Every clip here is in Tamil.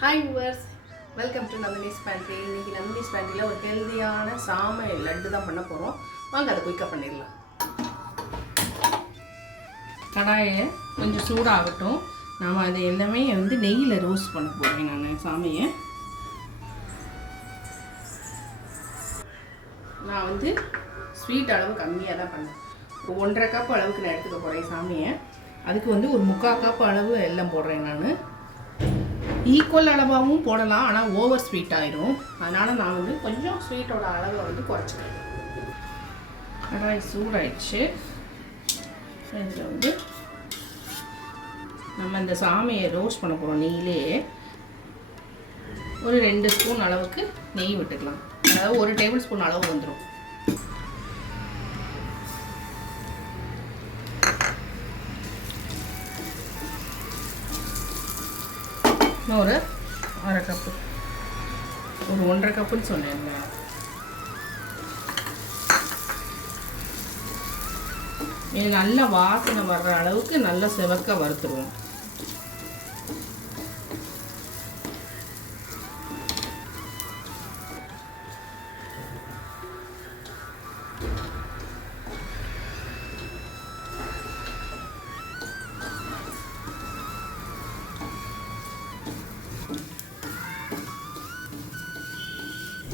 Hi viewers welcome to Nandini's pantry இன்னைக்கு நந்தினிஸ் பேண்ட்ரியில் ஒரு ஹெல்தியான சாமை லட்டு தான் பண்ண போகிறோம் வாங்க அதை குயிக்காக பண்ணிடலாம். கடாயை கொஞ்சம் சூடாகட்டும். நாம் அதை எல்லாமே வந்து நெய்யில் ரோஸ்ட் பண்ண போகிறேன் நான் சாமையை. நான் வந்து ஸ்வீட் அளவு கம்மியாக தான் பண்ணேன் ஒரு ஒன்றரை கப் அளவுக்கு நான் எடுத்துக்க போகிறேன் சாமியை. அதுக்கு வந்து ஒரு முக்கால் கப் அளவு எல்லாம் போடுறேன் நான். ஈக்குவல் அளவாகவும் போடலாம் ஆனால் ஓவர் ஸ்வீட் ஆயிரும். அதனால் நான் வந்து கொஞ்சம் ஸ்வீட்டோட அளவை வந்து குறைச்சிக்கிறேன். கடாய் சூடாயிடுச்சு. இதில் வந்து நம்ம இந்த சாமியை ரோஸ்ட் பண்ண போகிறோம் நெய்யிலே. ஒரு ரெண்டு ஸ்பூன் அளவுக்கு நெய் விட்டுக்கலாம். அதாவது ஒரு டேபிள் ஸ்பூன் அளவு வந்துடும் ஒரு அரை கப்பு ஒரு ஒன்றரை கப்புன்னு சொன்னேன் இது நல்லா வாசனை வர்ற அளவுக்கு நல்லா செவக்க வறுத்துருவோம்.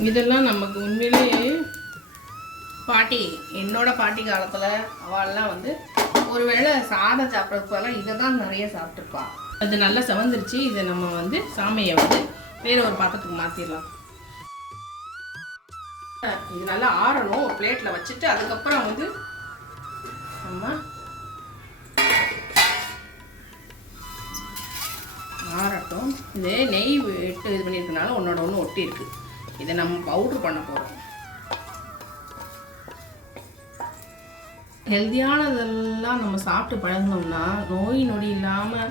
இதெல்லாம் நமக்கு உண்மையிலே பாட்டி என்னோட பாட்டி காலத்தில் அவள்லாம் வந்து ஒருவேளை சாதம் சாப்பிட்றதுக்கெல்லாம் இதை தான் நிறைய சாப்பிட்ருப்பா அது நல்லா செவந்துருச்சு இதை நம்ம வந்து சாமியை வந்து வேற ஒரு பாத்திரத்துக்கு மாற்றிடலாம் இது நல்லா ஆறணும் ஒரு பிளேட்டில் வச்சுட்டு அதுக்கப்புறம் வந்து நம்ம ஆறட்டும். இது நெய் விட்டு இது பண்ணியிருக்கனால ஒன்றோட ஒன்று ஒட்டி இருக்குது இதை நம்ம பவுட்ரு பண்ண போகிறோம் ஹெல்த்தியானதெல்லாம் நம்ம சாப்பிட்டு பழகினோம்னா நோய் நொடி இல்லாமல்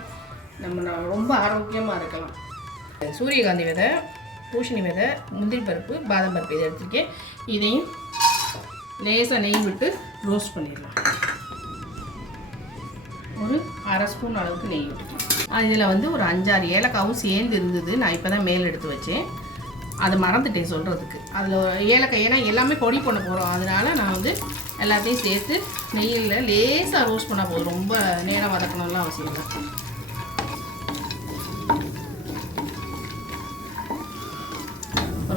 நம்ம ரொம்ப ஆரோக்கியமாக இருக்கலாம். சூரியகாந்தி விதை பூசணி விதை முந்திரி பருப்பு பாதாம் பருப்பு இதை எடுத்துருக்கேன். இதையும் லேசாக நெய் விட்டு ரோஸ்ட் பண்ணிடலாம். ஒரு அரை ஸ்பூன் அளவுக்கு நெய் விட்டுக்கலாம் இதில் வந்து ஒரு அஞ்சாறு ஏலக்காவும் சேர்ந்து இருந்தது. நான் இப்போ தான் மேல் எடுத்து வச்சேன். அதை மறந்துட்டேன் சொல்கிறதுக்கு அதில் ஏலக்காய் ஏன்னா எல்லாமே பொடி பண்ண போகிறோம் அதனால நான் வந்து எல்லாத்தையும் சேர்த்து நெய்யில் லேசாக ரோஸ்ட் பண்ணால் போதும். ரொம்ப நேரம் வதக்கணும்லாம் அவசியம் இல்லை.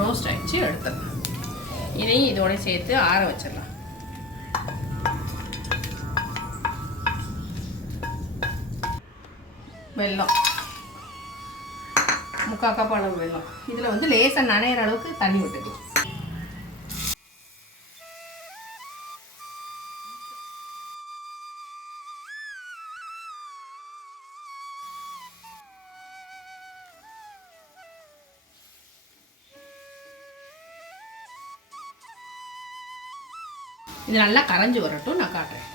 ரோஸ்ட் ஆகிடுச்சு எடுத்துடலாம் இதையும் இதோட சேர்த்து ஆற வச்சிடலாம். வெல்லம். முக்கால் கப் அளவு வெல்லம் இதில் வந்து லேசாக நனையிற அளவுக்கு தண்ணி விட்டுக்கலாம் இது நல்லா கரைஞ்சி வரட்டும் நான் காட்டுறேன்.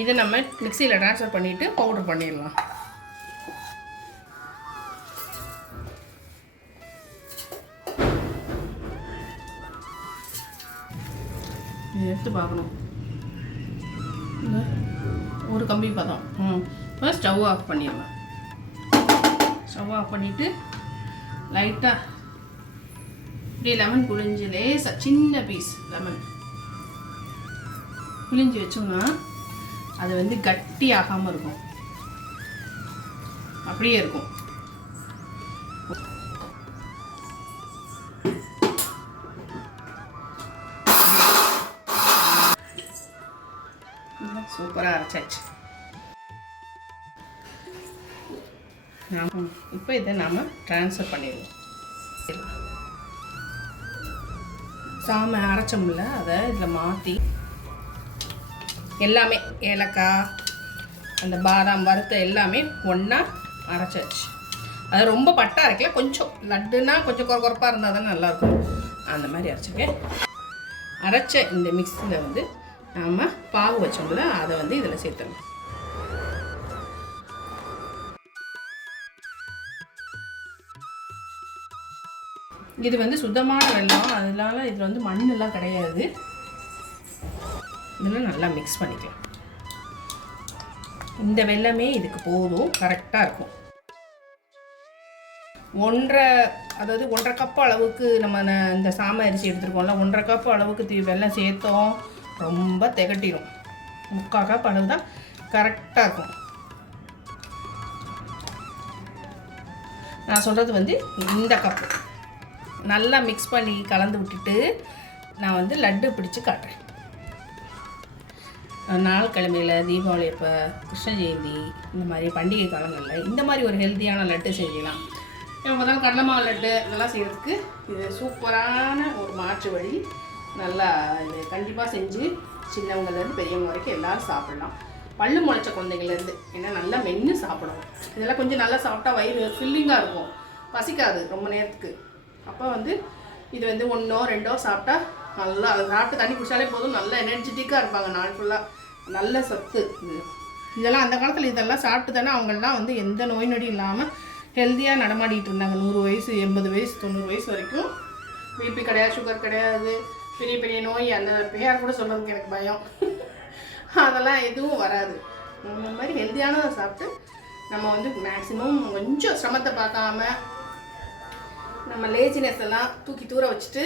இதை நம்ம மிக்சியில் ட்ரான்ஸ்ஃபர் பண்ணிவிட்டு பவுடர் பண்ணிடலாம். எடுத்து பார்க்கணும். ஒரு கம்பி பதம். ம். இப்போ ஸ்டவ் ஆஃப் பண்ணிடலாம். ஸ்டவ் ஆஃப் பண்ணிவிட்டு லைட்டாக இப்படி லெமன் புழிஞ்சு லேசாக சின்ன பீஸ் லெமன் புழிஞ்சு வச்சோம்னா அது வந்து கட்டி ஆகாமல் இருக்கும். அப்படியே இருக்கும். சூப்பராக அரைச்சாச்சு. இப்போ இதை நாம் ட்ரான்ஸ்ஃபர் பண்ணிடுவோம். சாமை அரைச்சோம்ல அதை இதில் மாற்றி எல்லாமே ஏலக்காய் அந்த பாதாம் வறுத்த எல்லாமே ஒன்றா அரைச்சாச்சு அது ரொம்ப பட்டா அரைக்கல கொஞ்சம் லட்டுனா கொஞ்சம் குறை குறைப்பாக இருந்தால் தானே நல்லாயிருக்கும். அந்த மாதிரி அரைச்சிருக்கேன் அரைச்ச இந்த மிக்ஸியில் வந்து நாம் பாவு வச்சோம்ல அதை வந்து இதில் சேர்த்துடணும். இது வந்து சுத்தமான வெள்ளம் அதனால இதில் வந்து மண்ணெல்லாம் கிடையாது. இதில் நல்லா மிக்ஸ் பண்ணிக்கலாம். இந்த வெல்லமே இதுக்கு போதும் கரெக்டாக இருக்கும். ஒன்றரை அதாவது ஒன்றரை கப் அளவுக்கு நம்ம இந்த சாமை அரிசி எடுத்துருக்கோம்ல ஒன்றரை கப் அளவுக்கு வெள்ளம் சேர்த்தோம். ரொம்ப திகட்டிடும் முக்கால் கப் அளவு தான் கரெக்டாக இருக்கும். நான் சொல்கிறது வந்து இந்த கப்பு நல்லா மிக்ஸ் பண்ணி கலந்து விட்டுட்டு நான் வந்து லட்டு பிடிச்சு காட்டுறேன். நாள் கிழமையில் தீபாவளி அப்போ கிருஷ்ண ஜெயந்தி இந்த மாதிரி பண்டிகை காலங்களில் இந்த மாதிரி ஒரு ஹெல்த்தியான லட்டு செய்யலாம் இவங்க தான் கடலை மாவு லட்டு இதெல்லாம் செய்கிறதுக்கு இது சூப்பரான ஒரு மாற்று வழி. நல்லா இது கண்டிப்பாக செஞ்சு சின்னவங்கலேருந்து பெரியவங்க வரைக்கும் எல்லாரும் சாப்பிட்லாம். பல்லு முளைச்ச குழந்தைங்கள்லேருந்து ஏன்னா நல்லா மென்று சாப்பிடணும். இதெல்லாம் கொஞ்சம் நல்லா சாப்பிட்டா வயிறு ஃபில்லிங்காக இருக்கும். பசிக்காது ரொம்ப நேரத்துக்கு. அப்போ வந்து இது வந்து ஒன்றோ ரெண்டோ சாப்பிட்டா நல்லா அதை சாப்பிட்டு தண்ணி குடிச்சாலே போதும். நல்லா எனர்ஜெட்டிக்காக இருப்பாங்க நாள் ஃபுல்லாக நல்ல சத்து. இதெல்லாம் அந்த காலத்தில் இதெல்லாம் சாப்பிட்டு தானே அவங்கெல்லாம் வந்து எந்த நோய் நொடி இல்லாமல் ஹெல்த்தியாக நடமாடிட்டு இருந்தாங்க. நூறு வயசு எண்பது வயசு தொண்ணூறு வயசு வரைக்கும். பிபி கிடையாது சுகர் கிடையாது. பெரிய பெரிய நோய் அந்த பேர் கூட சொல்கிறதுக்கு எனக்கு பயம். அதெல்லாம் எதுவும் வராது. இந்த மாதிரி ஹெல்த்தியானதை சாப்பிட்டு நம்ம வந்து மேக்ஸிமம் கொஞ்சம் சிரமத்தை பார்க்காம நம்ம லேசினஸ் எல்லாம் தூக்கி தூர வச்சுட்டு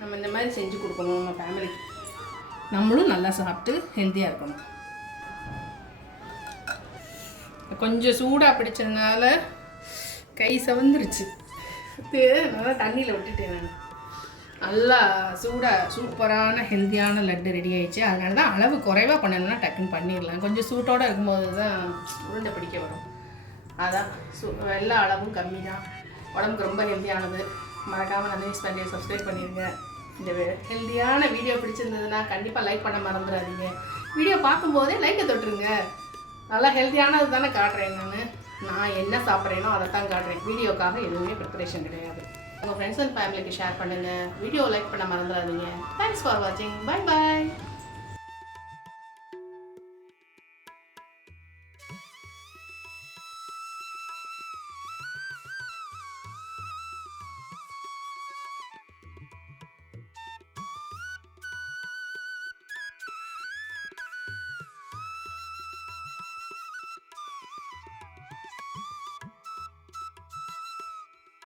நம்ம இந்த மாதிரி செஞ்சு கொடுக்கணும் நம்ம ஃபேமிலிக்கு நம்மளும் நல்லா சாப்பிட்டு ஹெல்த்தியாக இருக்கணும். கொஞ்சம் சூடாக பிடிச்சதுனால கை சவந்துருச்சு. நல்லா தண்ணியில் விட்டுட்டேன் நான். நல்லா சூடாக சூப்பரான ஹெல்த்தியான லட்டு ரெடி ஆயிடுச்சு. அதனால தான் அளவு குறைவாக பண்ணணும்னா டக்குன்னு பண்ணிடலாம். கொஞ்சம் சூட்டோடு இருக்கும்போது தான் உருண்டை பிடிக்க வரும். அதான் சு எல்லா அளவும் கம்மி தான் உடம்புக்கு ரொம்ப ஹெல்த்தியானது மறக்காமல் நம்ம யூஸ் பண்ணி சப்ஸ்கிரைப் பண்ணிடுங்க இந்த ஹெல்த்தியான வீடியோ பிடிச்சிருந்ததுன்னா கண்டிப்பாக லைக் பண்ண மறந்துடாதீங்க. வீடியோ பார்க்கும்போதே லைக்கை தொட்டுருங்க. நல்லா ஹெல்த்தியானது தானே காட்டுறேன் நான். நான் என்ன சாப்பிட்றேனோ அதை தான் காட்டுறேன். வீடியோக்காக எதுவுமே ப்ரிப்பரேஷன் கிடையாது. உங்கள் ஃப்ரெண்ட்ஸ் அண்ட் ஃபேமிலிக்கு ஷேர் பண்ணுங்கள் வீடியோ லைக் பண்ண மறந்துடாதீங்க. தேங்க்ஸ் ஃபார் வாட்சிங் பை பாய்